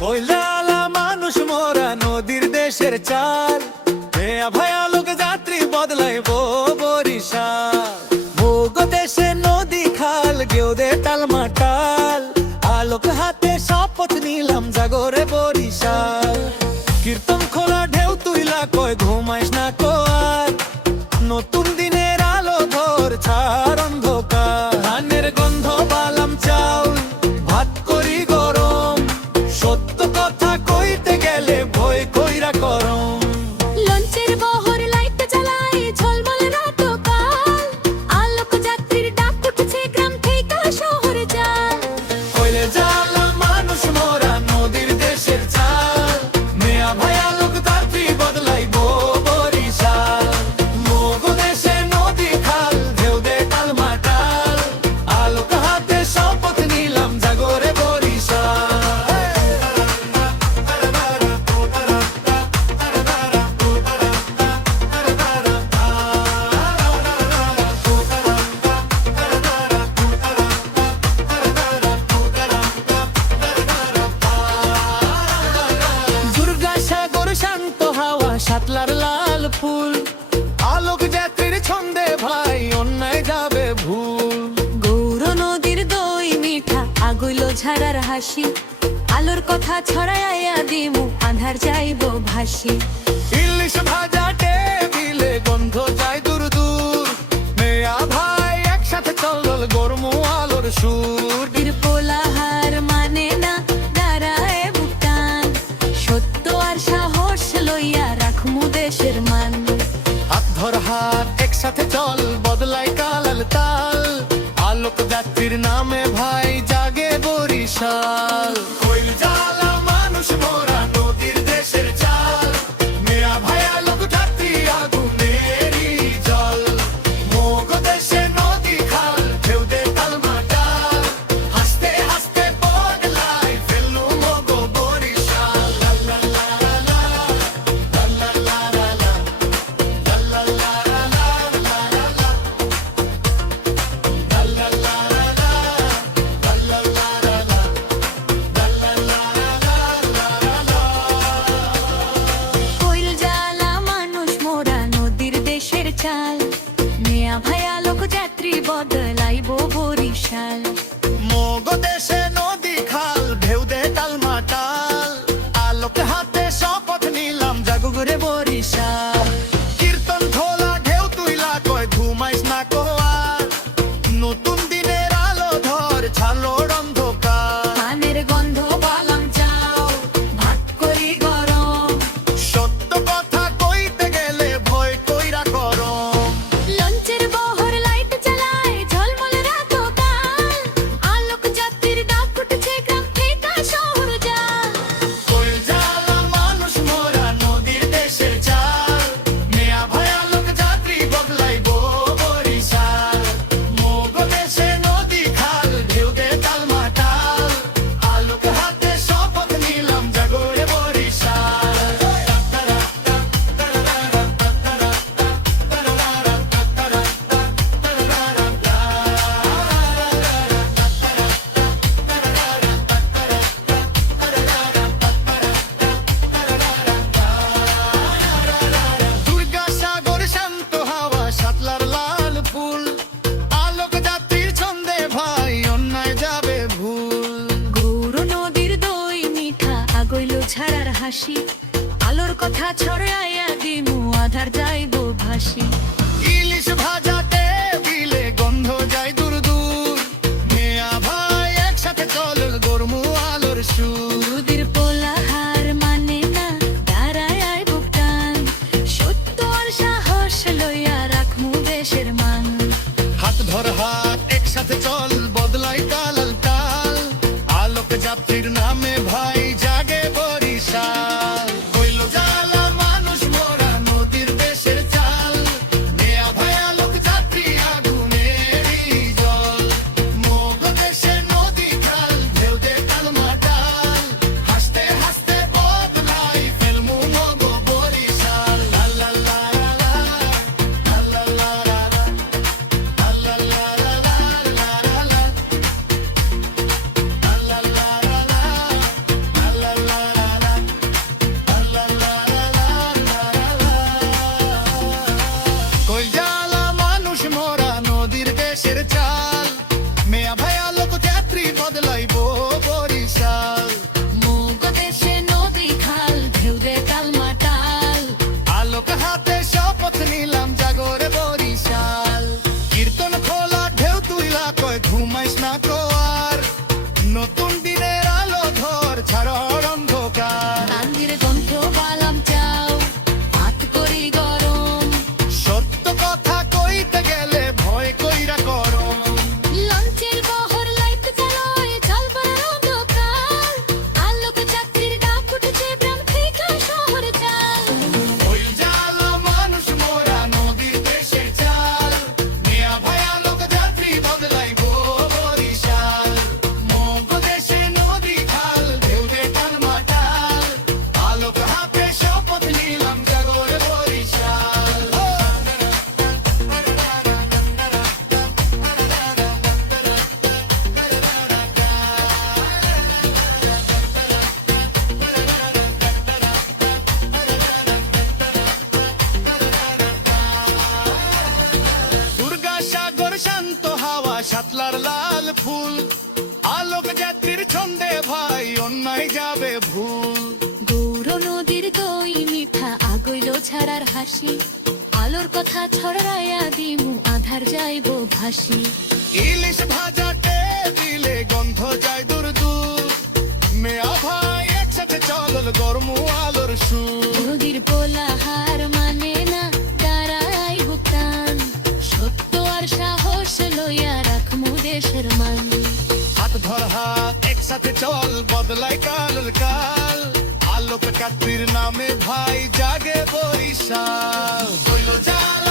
কইলালা মানুষ মোরা নদীর দেশের চাল, ভায়া লোক যাত্রী বদলাইব বরিশাল। ভোগ দেশে নদী খাল গেউদে টালমাটাল, আলোক হাতে শপথ নিলাম জাগরে বরিশাল। কীর্তন খোলা ঢেউ তুইলা কয় ঘুমাইস না কো আর, নতুন দিনের আলো ধর ছাড় অন্ধকার। ধানের গন্ধ বালাম চাউল ভাত করি গরম, সত্য কথা কইতে গেলে ভয় কইরা করম। লঞ্চের বহর লাইট জ্বালায় ঝলমল রাত কাল, আলোক যাত্রীর ডাক উঠছে গ্রাম থেকে শহরে যান। কইলে জ্বালা মানুষ মোরা নদীর দেশের চাল, মেয়া ভায়া লোক যাত্রী বদলাইব বরিশাল। মোগ দেশে নদী খাল ঢেউ দে টালমাটাল, আলোক হাতে শপথ নিলাম জাগরে বরিশাল। দুর্গাসাগর শান্ত হাওয়া সাতলার লাল ফুল, আলোক যাত্রীর ছন্দে ভাই অন্যায় যাবে ভুল। গৌর নদীর দই মিঠা আগইল ঝাড়ার হাসি, আলোর কথা ছড়াইয়া দিমু আন্ধার যাইব ভাসি। ইলিশ ভাজা টেবিলে গন্ধ যায় দূর দূর, মেয়া ভাই একসাথে চল গরমু আলোর সুর। বীর পোলাহার মানে না দাঁড়ায় বুকটান, সত্য আর সাহস লইয়া রাখমু দেশের মান। হাত ধর হাত একসাথে চল বদলাই কালাল তাল, আলোক যাত্রীর নামে ভাই জাগে বরিশাল। কইল জ্বালা মানুষ মোরা নদীর দেশের চাল, মেয়া ভায়া লোক যাত্রী আগুনেরই জল। মোগ দেশে নদী খাল ঢেউ দে টালমাটাল, হাসতে হাসতে বদলাই ফেললু মোগ বরিশাল। লা লা লা লা লা লা লা লা লা। কইল জ্বালা মানুষ মোরা নদীর দেশের চাল, মেয়া ভায়া লোক যাত্রী বদলাইব বরিশাল। মোগ দেশে নদী খাল ঢেউ দে টালমাটাল, আলোক হাতে শপথ নিলাম জাগরে বরিশাল। কীর্তন খোলা ঢেউ তুইলা কয় ঘুমাইস না কো আর, নতুন দিনের আলো ধর ছালোর অন্ধকার। ধানের গন্ধ বালাম চাও ভাত করি গরম, সত্য কথা কইতে গেলে ভয় কইরা করম। লঞ্চের বহর লাইট জ্বালায় ঝলমল রাত কাল, আলোক যাত্রীর ডাক উঠছে গ্রাম থেকে শহর যান। কইল জ্বালা মানুষ মোরা নদীর দেশের চাল, মেয়া ভায়া লোক যাত্রী বদলাইব বরিশাল। মোগ দেশে নদী খাল ঢেউ দে টালমাটাল, আলোক হাতে শপথ নিলাম জাগরে বরিশাল। দুর্গাসাগর শান্ত হাওয়া সাতলার লাল ফুল, আলোক যাত্রীর ছন্দে ভাই অন্যায় যাবে ভুল। গৌর নদীর দই মিঠা আগইল ঝাড়ার হাসি, আলোর কথা ছড়াইয়া দিমু আধার যাইব ভাসি। ইলিশ ভাজা টেবিলে গন্ধ যায় দূর দূর, মেয়া ভাই একসাথে চল গরমু আলোর সুর। নদীর পোলাহার মানে না দাঁড়ায় বুকটান, সত্য আর সাহস লইয়া রাখমু দেশের মান। হাত ধর হাত একসাথে চল বদলাই কালাল তাল, আলোক যাত্রীর নামে ভাই জাগে বরিশাল। কইল জ্বালা মানুষ মোরা নদীর দেশের চাল, মেয়া ভায়া লোক যাত্রী আগুনেরই জল। মোগ দেশে নদী খাল ঢেউ দে হাসি আলোর কথা ছড়াইয়া দিমু আধার যাইব ভাসি ইলিশ ভাজাতে দিলে গন্ধ যায় দূর দূর মেয়া ভাই একসাথে চলল গরম আলোর সুর নদীর পোলা হার মানে না দাঁড়াই ভুক্তান সত্য আর সাহস লইয়া রাখমু দেশের মান হাত ধর হাত একসাথে চল বদলাই কালের কাল আলোক কাত্রির নামে ভাই জাগে বরিশাল হইল জাল